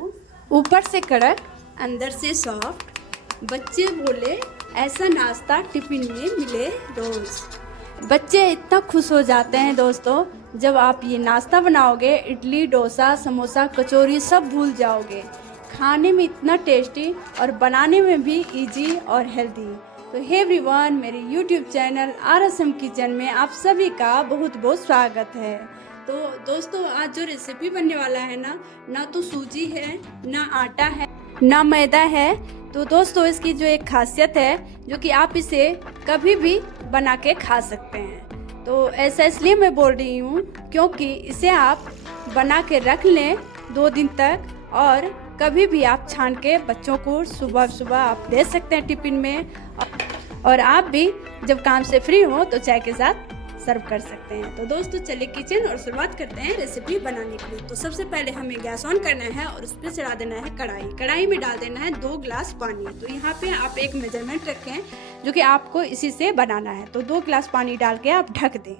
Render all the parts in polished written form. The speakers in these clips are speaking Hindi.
ना, ऊपर से कड़क अंदर से सॉफ्ट। बच्चे बोले ऐसा नाश्ता टिफिन में मिले रोज। बच्चे इतना खुश हो जाते हैं दोस्तों, जब आप ये नाश्ता बनाओगे इडली डोसा समोसा कचौरी सब भूल जाओगे। खाने में इतना टेस्टी और बनाने में भी इजी और हेल्दी। तो हे एवरीवन, मेरे यूट्यूब चैनल RSM किचन में आप सभी का बहुत बहुत स्वागत है। तो दोस्तों, आज जो रेसिपी बनने वाला है ना तो सूजी है, ना आटा है, ना मैदा है। तो दोस्तों, इसकी जो एक खासियत है जो कि आप इसे कभी भी बना के खा सकते हैं। तो ऐसा इसलिए मैं बोल रही हूँ क्योंकि इसे आप बना के रख लें 2 दिन तक, और कभी भी आप छान के बच्चों को सुबह सुबह आप दे सकते हैं टिफिन में, और आप भी जब काम से फ्री हो तो चाय के साथ सर्व कर सकते हैं। तो दोस्तों, चलिए किचन और शुरुआत करते हैं रेसिपी बनाने के लिए। तो सबसे पहले हमें गैस ऑन करना है और उस पर चढ़ा देना है कढ़ाई। कढ़ाई में डाल देना है 2 गिलास पानी। तो यहाँ पे आप एक मेजरमेंट रखें जो कि आपको इसी से बनाना है। तो 2 गिलास पानी डाल के आप ढक दें।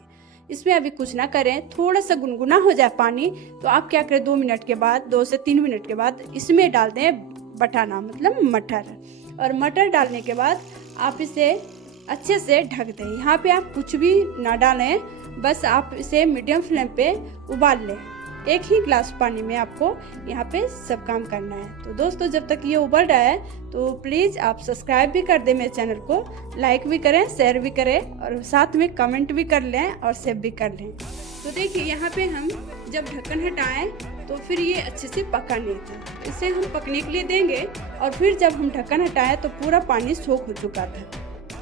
इसमें अभी कुछ ना करें, थोड़ा सा गुनगुना हो जाए पानी तो आप क्या करें, 2 मिनट के बाद, 2 से 3 मिनट के बाद इसमें डाल दें बटाना मतलब मटर। और मटर डालने के बाद आप इसे अच्छे से ढक दें। यहाँ पे आप कुछ भी ना डालें, बस आप इसे मीडियम फ्लेम पे उबाल लें। एक ही गिलास पानी में आपको यहाँ पे सब काम करना है। तो दोस्तों, जब तक ये उबल रहा है तो प्लीज़ आप सब्सक्राइब भी कर दें मेरे चैनल को, लाइक भी करें, शेयर भी करें, और साथ में कमेंट भी कर लें और सेव भी कर लें। तो देखिए, यहाँ पे हम जब ढक्कन हटाएं तो फिर ये अच्छे से पका नहीं था। इसे हम पकने के लिए देंगे, और फिर जब हम ढक्कन हटाएं तो पूरा पानी सोख हो चुका था।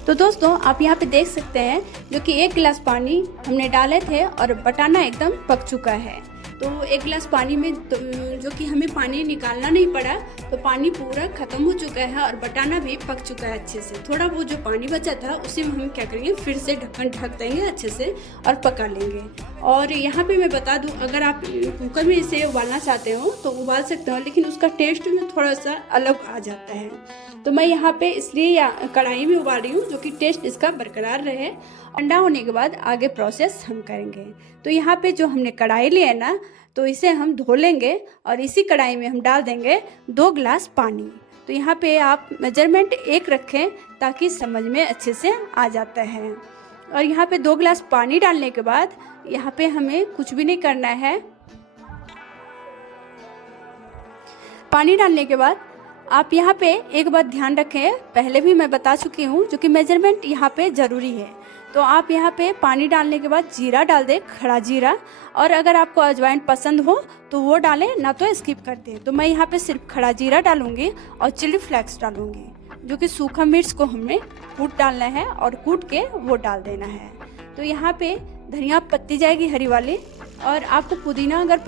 तो दोस्तों, आप यहाँ पे देख सकते हैं जो कि 1 गिलास पानी हमने डाले थे और बटाना एकदम पक चुका है। तो 1 गिलास पानी में जो कि हमें पानी निकालना नहीं पड़ा, तो पानी पूरा ख़त्म हो चुका है और बटाना भी पक चुका है अच्छे से। थोड़ा वो जो पानी बचा था उसी में हम क्या करेंगे, फिर से ढक्कन ढक देंगे अच्छे से और पका लेंगे। और यहाँ पे मैं बता दूँ, अगर आप कुकर में इसे उबालना चाहते हो तो उबाल सकते हो, लेकिन उसका टेस्ट में थोड़ा सा अलग आ जाता है। तो मैं यहाँ पे इसलिए कढ़ाई में उबाल रही हूँ जो कि टेस्ट इसका बरकरार रहे। ठंडा होने के बाद आगे प्रोसेस हम करेंगे। तो यहाँ पे जो हमने कढ़ाई लिया है ना, तो इसे हम धो लेंगे और इसी कढ़ाई में हम डाल देंगे 2 गिलास पानी। तो यहाँ पे आप मेजरमेंट 1 रखें ताकि समझ में अच्छे से आ जाता है। और यहाँ पे 2 गिलास पानी डालने के बाद यहाँ पे हमें कुछ भी नहीं करना है। पानी डालने के बाद आप यहाँ पे एक बात ध्यान रखें, पहले भी मैं बता चुकी हूँ जो कि मेजरमेंट यहाँ पे ज़रूरी है। तो आप यहाँ पे पानी डालने के बाद जीरा डाल दें, खड़ा जीरा, और अगर आपको अजवाइन पसंद हो तो वो डालें, ना तो स्किप कर दें। तो मैं यहाँ पे सिर्फ खड़ा जीरा डालूंगी और चिली फ्लेक्स डालूंगी, जो कि सूखा मिर्च को हमने कूट डालना है और कूट के वो डाल देना है। तो यहाँ पे धनिया पत्ती जाएगी हरी वाली, और आपको पुदीना अगर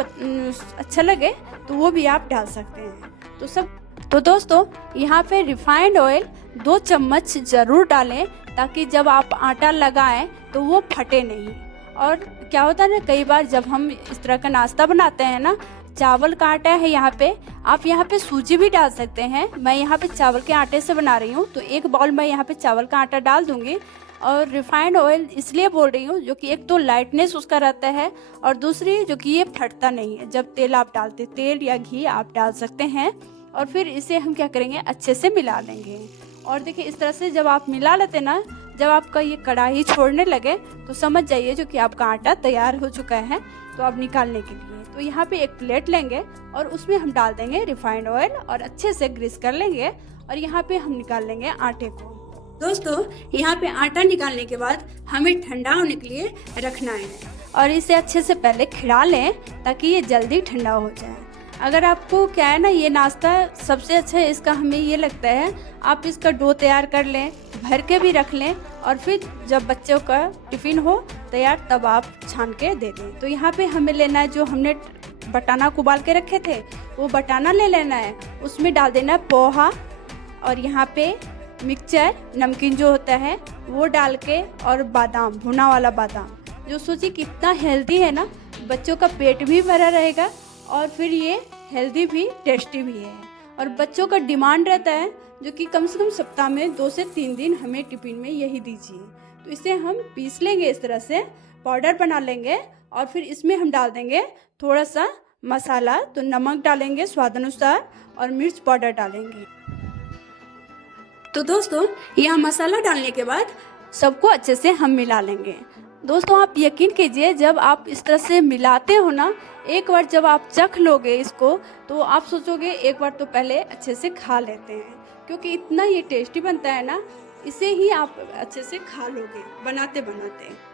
अच्छा लगे तो वो भी आप डाल सकते हैं। तो दोस्तों, यहाँ पे रिफाइंड ऑयल 2 चम्मच ज़रूर डालें ताकि जब आप आटा लगाएं तो वो फटे नहीं। और क्या होता है ना, कई बार जब हम इस तरह का नाश्ता बनाते हैं ना, चावल का आटा है यहाँ पे, आप यहाँ पे सूजी भी डाल सकते हैं। मैं यहाँ पे चावल के आटे से बना रही हूँ, तो 1 बाउल मैं यहाँ पे चावल का आटा डाल दूँगी। और रिफाइंड ऑयल इसलिए बोल रही हूँ जो कि एक तो लाइटनेस उसका रहता है, और दूसरी जो कि ये फटता नहीं है। जब तेल आप डालते, तेल या घी आप डाल सकते हैं, और फिर इसे हम क्या करेंगे, अच्छे से मिला लेंगे। और देखिए, इस तरह से जब आप मिला लेते ना, जब आपका ये कढ़ाई छोड़ने लगे तो समझ जाइए जो कि आपका आटा तैयार हो चुका है। तो अब निकालने के लिए तो यहाँ पे एक प्लेट लेंगे और उसमें हम डाल देंगे रिफाइंड ऑयल और अच्छे से ग्रीस कर लेंगे, और यहाँ पे हम निकाल लेंगे आटे को। दोस्तों, यहाँ पे आटा निकालने के बाद हमें ठंडा होने के लिए रखना है, और इसे अच्छे से पहले खिला लें ताकि ये जल्दी ठंडा हो जाए। अगर आपको क्या है ना, ये नाश्ता सबसे अच्छा है इसका, हमें ये लगता है आप इसका डो तैयार कर लें, भर के भी रख लें, और फिर जब बच्चों का टिफ़िन हो तैयार तब आप छान के दे दें। तो यहाँ पे हमें लेना है, जो हमने बटाना को उबाल के रखे थे वो बटाना ले लेना है, उसमें डाल देना है पोहा, और यहाँ पे मिक्सचर नमकीन जो होता है वो डाल के, और बादाम, भुना वाला बादाम, जो सोचिए कितना हेल्दी है ना, बच्चों का पेट भी भरा रहेगा और फिर ये हेल्दी भी, टेस्टी भी है। और बच्चों का डिमांड रहता है जो कि कम से कम सप्ताह में 2 से 3 दिन हमें टिफ़िन में यही दीजिए। तो इसे हम पीस लेंगे, इस तरह से पाउडर बना लेंगे, और फिर इसमें हम डाल देंगे थोड़ा सा मसाला, तो नमक डालेंगे स्वाद अनुसार और मिर्च पाउडर डालेंगे। तो दोस्तों यहाँ मसाला डालने के बाद सबको अच्छे से हम मिला लेंगे। दोस्तों आप यकीन कीजिए, जब आप इस तरह से मिलाते हो ना, एक बार जब आप चख लोगे इसको तो आप सोचोगे एक बार तो पहले अच्छे से खा लेते हैं, क्योंकि इतना ये टेस्टी बनता है ना, इसे ही आप अच्छे से खा लोगे बनाते बनाते।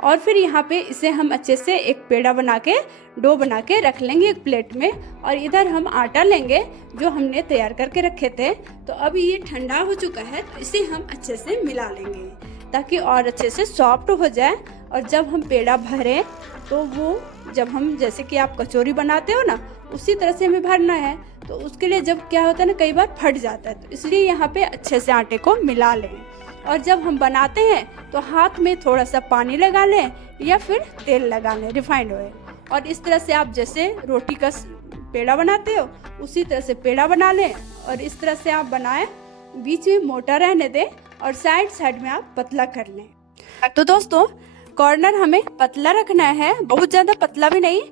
और फिर यहाँ पे इसे हम अच्छे से एक पेड़ा बना के, डो बना के रख लेंगे एक प्लेट में, और इधर हम आटा लेंगे जो हमने तैयार करके रखे थे। तो अभी ये ठंडा हो चुका है, तो इसे हम अच्छे से मिला लेंगे ताकि और अच्छे से सॉफ्ट हो जाए। और जब हम पेड़ा भरें तो वो, जब हम जैसे कि आप कचौरी बनाते हो ना, उसी तरह से हमें भरना है। तो उसके लिए जब क्या होता है ना, कई बार फट जाता है, तो इसलिए यहाँ पे अच्छे से आटे को मिला लें। और जब हम बनाते हैं तो हाथ में थोड़ा सा पानी लगा लें या फिर तेल लगा लें, रिफाइंड ऑयल। और इस तरह से आप जैसे रोटी का पेड़ा बनाते हो उसी तरह से पेड़ा बना लें। और इस तरह से आप बनाएं, बीच में मोटा रहने दें और साइड साइड में आप पतला कर लें। तो दोस्तों कॉर्नर हमें पतला रखना है, बहुत ज़्यादा पतला भी नहीं,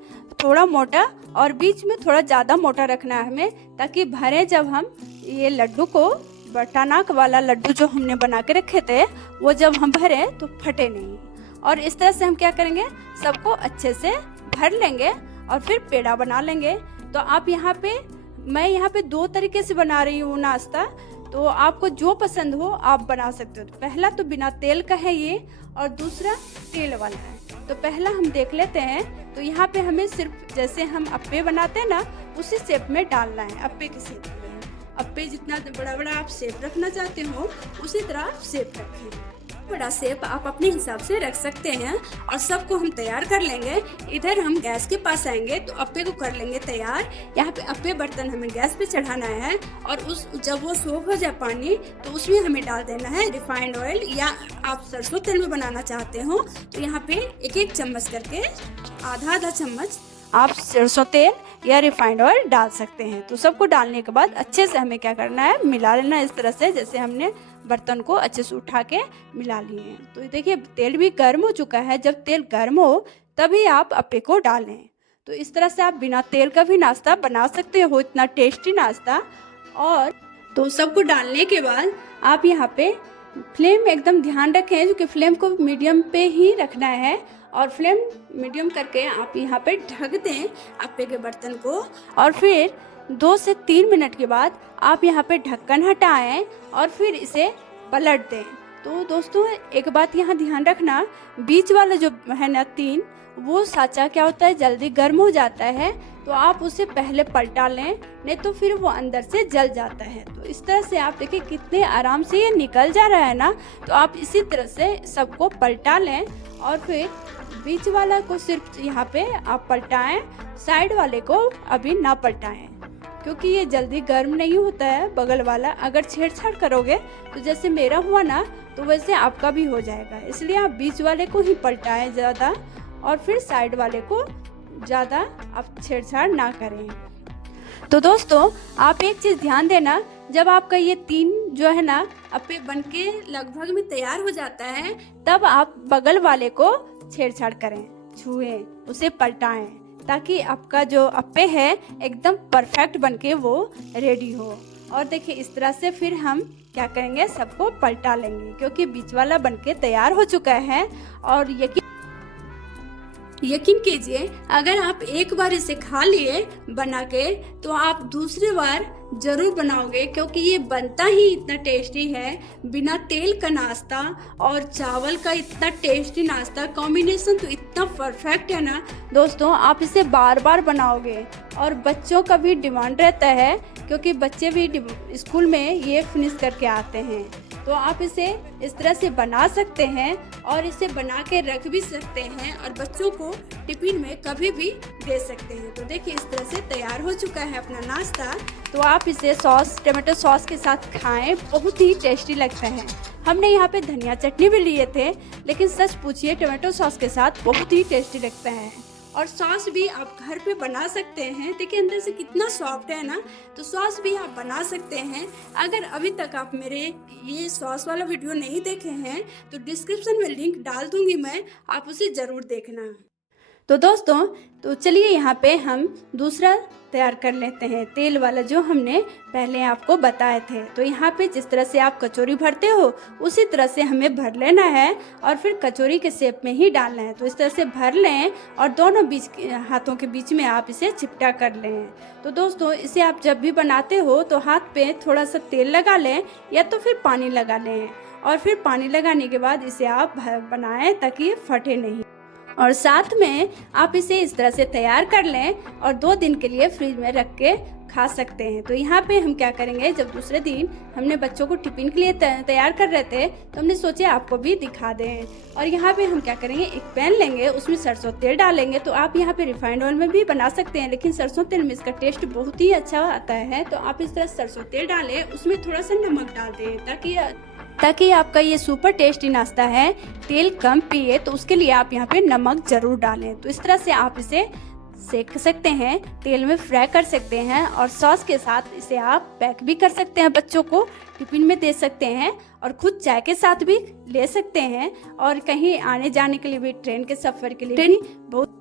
थोड़ा मोटा, और बीच में थोड़ा ज़्यादा मोटा रखना है हमें, ताकि भरे जब हम ये लड्डू को, बटानाक वाला लड्डू जो हमने बना के रखे थे, वो जब हम भरे तो फटे नहीं। और इस तरह से हम क्या करेंगे, सबको अच्छे से भर लेंगे और फिर पेड़ा बना लेंगे। तो आप यहाँ पे, मैं यहाँ पे 2 तरीके से बना रही हूँ नाश्ता, तो आपको जो पसंद हो आप बना सकते हो। तो पहला तो बिना तेल का है ये, और दूसरा तेल वाला है। तो पहला हम देख लेते हैं। तो यहाँ पे हमें सिर्फ जैसे हम अप्पे बनाते हैं ना, उसी शेप में डालना है, अप्पे की शेप में। अप्पे जितना बड़ा बड़ा आप शेप रखना चाहते हो उसी तरह आप शेप रखें। बड़ा शेप आप अपने हिसाब से रख सकते हैं। और सबको हम तैयार कर लेंगे। इधर हम गैस के पास आएंगे तो अप्पे को कर लेंगे तैयार। यहाँ पे अप्पे बर्तन हमें गैस पे चढ़ाना है, और उस जब वो सोख हो जाए पानी, तो उसमें हमें डाल देना है रिफाइंड ऑयल, या आप सरसों तेल में बनाना चाहते हो तो यहाँ पे 1-1 चम्मच करके, आधा चम्मच आप सरसों तेल या रिफाइंड ऑयल डाल सकते हैं। तो सबको डालने के बाद अच्छे से हमें क्या करना है, मिला लेना इस तरह से, जैसे हमने बर्तन को अच्छे से उठा के मिला लिए हैं। तो देखिए तेल भी गर्म हो चुका है, जब तेल गर्म हो तभी आप अप्पे को डालें। तो इस तरह से आप बिना तेल का भी नाश्ता बना सकते हो, इतना टेस्टी नाश्ता। और तो सबको डालने के बाद आप यहाँ पे फ्लेम एकदम ध्यान रखें, क्योंकि फ्लेम को मीडियम पे ही रखना है, और फ्लेम मीडियम करके आप यहाँ पे ढक दें अप्पे के बर्तन को। और फिर 2 से 3 मिनट के बाद आप यहाँ पे ढक्कन हटाएं और फिर इसे पलट दें। तो दोस्तों एक बात यहाँ ध्यान रखना, बीच वाला जो है ना 3, वो साँचा क्या होता है, जल्दी गर्म हो जाता है, तो आप उसे पहले पलटा लें, नहीं तो फिर वो अंदर से जल जाता है। तो इस तरह से आप देखिए कितने आराम से ये निकल जा रहा है ना। तो आप इसी तरह से सबको पलटा लें, और फिर बीच वाला को सिर्फ यहाँ पे आप पलटाएं, साइड वाले को अभी ना पलटाएं, क्योंकि ये जल्दी गर्म नहीं होता है बगल वाला। अगर छेड़छाड़ करोगे तो जैसे मेरा हुआ ना, तो वैसे आपका भी हो जाएगा। इसलिए आप बीच वाले को ही पलटाएं ज़्यादा, और फिर साइड वाले को ज़्यादा आप छेड़छाड़ ना करें। तो दोस्तों आप एक चीज़ ध्यान देना, जब आपका ये 3 जो है ना अप्पे बनके लगभग में तैयार हो जाता है, तब आप बगल वाले को छेड़छाड़ करें, छुएं, उसे पलटाएं, ताकि आपका जो अप्पे है एकदम परफेक्ट बनके वो रेडी हो। और देखिए इस तरह से फिर हम क्या करेंगे, सबको पलटा लेंगे, क्योंकि बीच वाला बनके तैयार हो चुका है। और यकीन कीजिए, अगर आप एक बार इसे खा लिए बना के, तो आप दूसरी बार ज़रूर बनाओगे, क्योंकि ये बनता ही इतना टेस्टी है। बिना तेल का नाश्ता और चावल का इतना टेस्टी नाश्ता, कॉम्बिनेशन तो इतना परफेक्ट है ना दोस्तों, आप इसे बार बार बनाओगे। और बच्चों का भी डिमांड रहता है, क्योंकि बच्चे भी स्कूल में ये फिनिश करके आते हैं। तो आप इसे इस तरह से बना सकते हैं, और इसे बना के रख भी सकते हैं, और बच्चों को टिफिन में कभी भी दे सकते हैं। तो देखिए इस तरह से तैयार हो चुका है अपना नाश्ता। तो आप इसे सॉस, टमाटो सॉस के साथ खाएं, बहुत ही टेस्टी लगता है। हमने यहाँ पे धनिया चटनी भी लिए थे, लेकिन सच पूछिए टमाटो सॉस के साथ बहुत ही टेस्टी लगता है। और सॉस भी आप घर पे बना सकते हैं, देखिए अंदर से कितना सॉफ्ट है ना। तो सॉस भी आप बना सकते हैं। अगर अभी तक आप मेरे ये सॉस वाला वीडियो नहीं देखे हैं, तो डिस्क्रिप्शन में लिंक डाल दूंगी मैं, आप उसे ज़रूर देखना। तो दोस्तों, तो चलिए यहाँ पे हम दूसरा तैयार कर लेते हैं, तेल वाला जो हमने पहले आपको बताए थे। तो यहाँ पे जिस तरह से आप कचौरी भरते हो उसी तरह से हमें भर लेना है और फिर कचौरी के शेप में ही डालना है। तो इस तरह से भर लें और दोनों हाथों के बीच में आप इसे चिपटा कर लें। तो दोस्तों, इसे आप जब भी बनाते हो तो हाथ पे थोड़ा सा तेल लगा लें या तो फिर पानी लगा लें, और फिर पानी लगाने के बाद इसे आप बनाएं ताकि फटे नहीं। और साथ में आप इसे इस तरह से तैयार कर लें और 2 दिन के लिए फ्रिज में रख के खा सकते हैं। तो यहाँ पे हम क्या करेंगे, जब दूसरे दिन हमने बच्चों को टिफिन के लिए तैयार कर रहे थे तो हमने सोचे आपको भी दिखा दें। और यहाँ पे हम क्या करेंगे, एक पैन लेंगे, उसमें सरसों तेल डालेंगे। तो आप यहाँ पे रिफाइंड ऑयल में भी बना सकते हैं, लेकिन सरसों तेल में इसका टेस्ट बहुत ही अच्छा आता है। तो आप इस तरह सरसों तेल डालें, उसमें थोड़ा सा नमक डाल दें ताकि आपका ये सुपर टेस्टी नाश्ता है तेल कम पिए। तो उसके लिए आप यहाँ पे नमक ज़रूर डालें। तो इस तरह से आप इसे सेक सकते हैं, तेल में फ्राई कर सकते हैं और सॉस के साथ इसे आप पैक भी कर सकते हैं, बच्चों को टिफिन में दे सकते हैं और खुद चाय के साथ भी ले सकते हैं। और कहीं आने जाने के लिए भी, ट्रेन के सफ़र के लिए भी बहुत